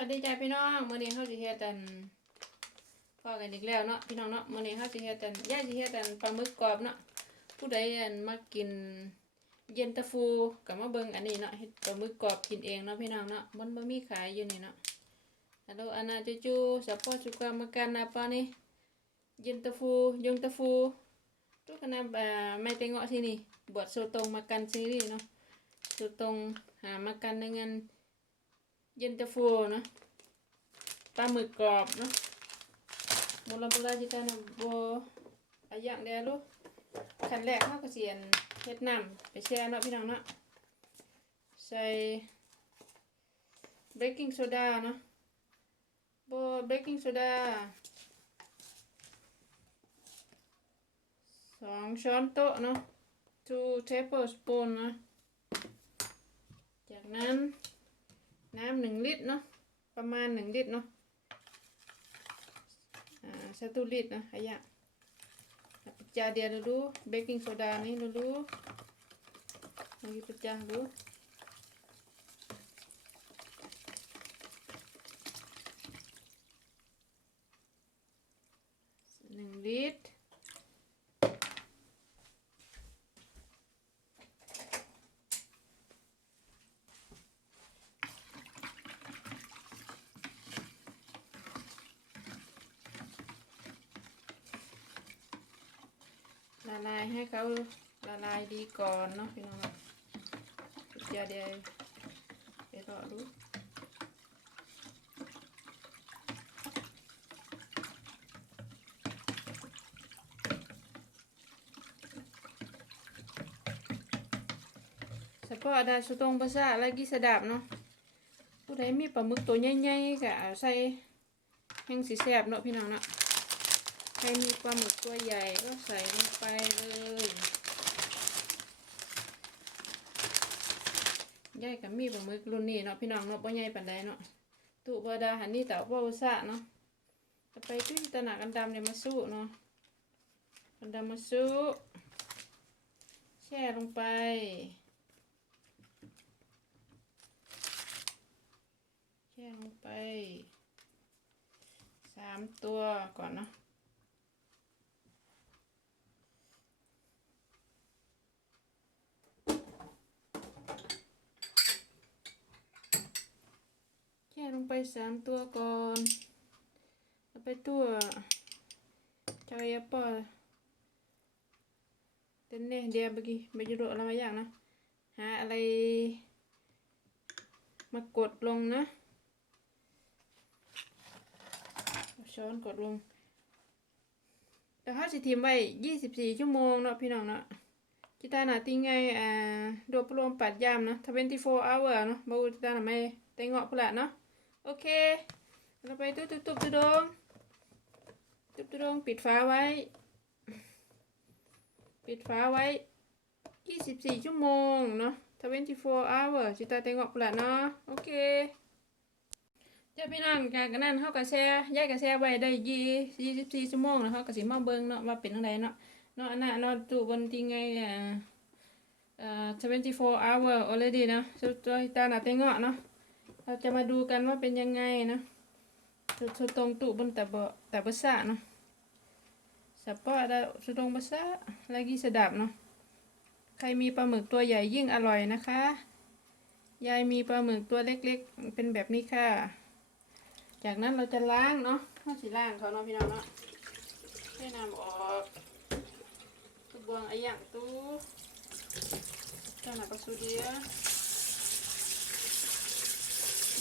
สวัสดีใจพี่น้องเมื่อนี้เขาจะเฮ็ดกันพอกันอีกแล้วเนาะพี่น้องเนาะเมื่อนี้เขาจะเฮ็ดกันย่าสิเฮ็ดกันปลาหมึกกรอบเนาะผู้ใดอันมากินเย็นตาฟูกับมาเบิงอันนี้เนาะปลาหมึกกรอบกินเองเนาะพี่น้องเนาะมันบ่มีขายอยู่นี่เนาะฮัลโหลอานาจูจูสปอสุกามากันนะปอนี่เย็นตาฟูยงตาฟูทุกคนแบบไม่เตงเงาะสิ่นี่บวชโซตรงมากันซีรีส์เนาะโซตรงหามากันในเงิน sendiri no. Sotong ha, makan dengan yen tefu no. ปลาหมึกกรอบเนาะ Mula-mula kita nak bo ayak dia lu. ขั้นแรกเราก็เสียนเฮ็ดน้ำไปแช่เนาะพี่น้องเนาะใส่เบกกิ้งโซดาเนาะโบเบกกิ้งโซดาสองช้อนโต๊ะเนาะ two tablespoon นะ จากนั้น น้ำหนึ่งลิตรเนาะประมาณหนึ่งลิตรเนาะอ่าสตูลิตรนะไอ้ยะปิจาเดียดูดูเบกกิ้งโซดานี่ดูดูลองกินปิจาดูลิตร ละลายให้เขาละลายดีก่อนเนาะพี่น้องเดี๋ยวเดี๋ยวไปรอดู Siapa ada sotong besar lagi sedap no. ผู้ใดมีปลาหมึกตัวใหญ่ๆก็ใส่แห้งสีแซบเนาะพี่น้องเนาะ ใครมีปลาหมึกตัวใหญ่ก็ใส่ลงไปเลยใหญ่กับมีปลาหมึกรุ่นนี้เนาะพี่น้องเนาะบ่ใหญ่ปานใดเนาะตุบดาหันนี่แต่ว่าอุตส่าห์เนาะจะไปขึ้นตนากันดำเนี่ยมาสู้เนาะกันดำมาสู้แช่ลงไปแช่ลงไปสามตัวก่อนเนาะแช่ลง ไปสามตัวก่อนแล้วไปตัวเจ้าเอปอเต้นเนี่ยเดียวเมื่อกี้ไม่จุดอะไรมาอย่างนะหาอะไร มากดลงนะ ช้อนกดลง แต่ถ้าสิทีมไว้ยี่สิบสี่ชั่วโมงเนาะพี่น้องเนาะจิตาหนาติงไงอ่าโดยรวมปัดยามนะ24 hour เวอร์เนาะบาจิตาหนาไม่ได้เงาะพละเนาะ เคเราไปตุ๊บตุ๊บตุ๊บตุ๊บดงตุ๊บตุ๊บดงปิดฝาไว้ ปิดฝาไว้ 24 ชั่วโมงเนาะ24 hour จิตาเตงออกละเนาะโอเคเจ้าพี่น้องการกันนั่นเฮาก็แช่ย้ายก็แช่ไว้ได้ยี่24ชั่วโมงแล้วเฮาก็สิมาเบิ่งเนาะว่าเป็นจังไดเนาะเนาะอันน่ะเนาะตู้บนที่ไงอ่าเอ่อ24 hour already เนาะสุดตัวตาหน้าเตงอเนาะ เราจะมาดูกันว่าเป็นยังไงนะสุดตรงตู้บนแต่บ่แต่บ่ซะเนาะ Siapa ada sudong besar lagi sedap เนาะใครมีปลาหมึกตัวใหญ่ยิ่งอร่อยนะคะ ยายมีปลาหมึกตัวเล็กๆ เป็นแบบนี้ค่ะ จากนั้นเราจะล้างเนาะข้าสีล้างเขาเนาะพี่น้องเนาะให้น้ำออกตะบวงไอ้ย่างตู้กันนะปลาสูเดีย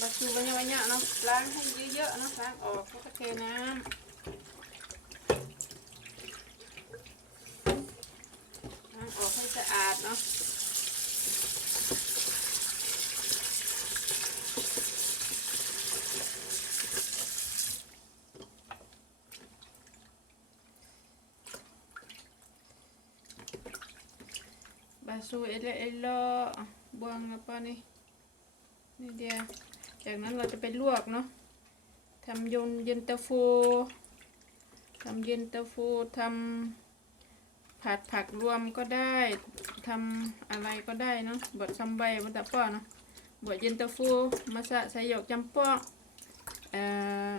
ปลาสู banyak-banyak เนาะล้างให้เยอะๆเนาะล้างออกแล้วก็เทน้ำล้างออกให้สะอาดเนาะ basuh elok-elok buang apa nih นี่เดียว จากนั้นเราจะไปลวกเนาะทำยนเย็นตาโฟทำเย็นตาโฟทำผัดผักรวมก็ได้ทำอะไรก็ได้เนาะบดซัมใบบดตะป้อเนาะบดเย็นตาโฟมาสะใส่หยกจำป้ออ่อ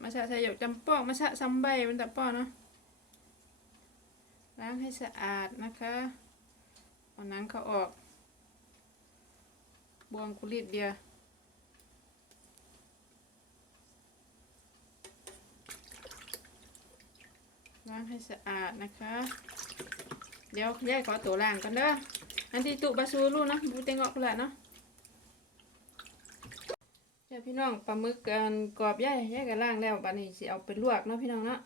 masak sayur campur masak sambal pun tak apa noh ล้างให้สะอาดนะคะเอาหนังเขาออก บวงกุลิตเดียวางให้สะอาดนะคะ เดี๋ยวยายขอตัวล่างกันเด้ออันที่ตุบาซูรู้นะบูเตงออกละเนาะเจ้าพี่น้องปลาหมึกกันกรอบยายยายกันล่างแล้วบัดนี้สิเอาไปลวกเนาะพี่น้องเนาะ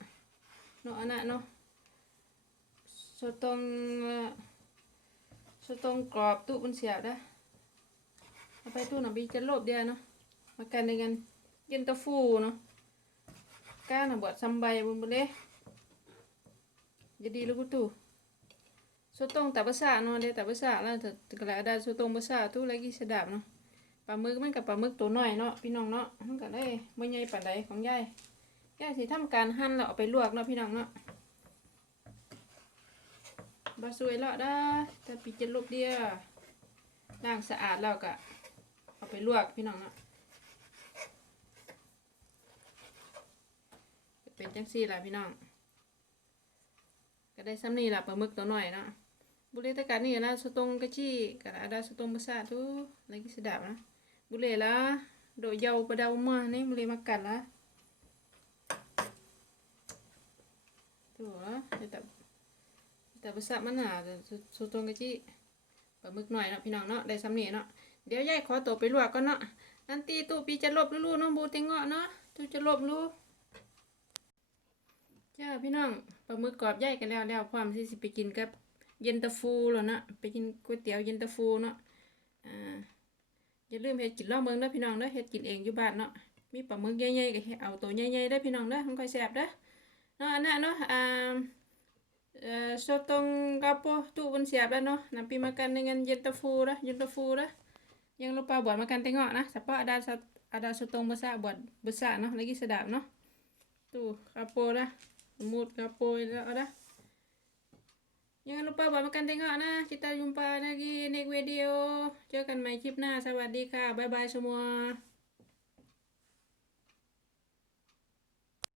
เนาะอันนั้นเนาะ sotong eh, sotong group tu pun siap dah apa itu nabi celup dia no makan dengan yen tofu no kan nak buat sambal pun boleh jadi lagu tu sotong tak besar no dia tak besar lah Te- kalau ada sotong besar tu lagi sedap no ปลาหมึกมันกับปลาหมึกตัวน้อยเนาะพี่น้องเนาะมันก็ได้ไม่ใหญ่ปานใดของยายยายสิทำการหั่นแล้วเอาไปลวกเนาะพี่น้องเนาะบาสวยแล้วได้แต่ปีเจะลบเดียวล้างสะอาดแล้วก็เอาไปลวกพี่น้องเนาะเป็นจังซี่ล่ะพี่น้อง ก็ได้ซ้ำนี่ละปลาหมึกตัวหน่อยเนาะบุเรตะการนี่นะสตงกะจี้กะ ada sotong besar tu lagi sedap lah boleh lah dok jauh pada rumah ni boleh makan lah tu lah dia tak แต่ภาษามันหนาสตงกะจิปลาหมึกหน่อยเนาะพี่น้องเนาะได้สำนียงเนาะเดี๋ยวยายขอตัวไปลวกก่อนเนาะนันตีตู้ปีจะลบลู่ๆเนาะบูเตงเงาะเนาะตู้จะลบลู่ จ้าพี่น้องปลาหมึกกรอบยายกันแล้วแล้วความที่สิไปกินกับเย็นตาฟูแล้วเนาะไปกินก๋วยเตี๋ยวเย็นตาฟูเนาะอ่าอย่าลืมเฮ็ดกินเหล้าเมืองเด้อพี่น้องเด้อเฮ็ดกินเองอยู่บ้านเนาะมีปลาหมึกใหญ่ๆก็เฮ็ดเอาตัวใหญ่ๆเด้พี่น้องเด้อมันค่อยแซ่บเด้อเนาะอันนั้นเนาะอ่า Eh, sotong kapur tu pun siap dah noh. Nanti makan dengan yentofu dah, yentofu dah. Jangan lupa buat makan tengok nah. Siapa ada sat- ada sotong besar buat besar noh, lagi sedap noh. Tu kapur dah. Semut kapur dah dah. Jangan lupa buat makan tengok nah. Kita jumpa lagi next video. Jökan mai cip nah. Sawadee ka. Bye bye semua.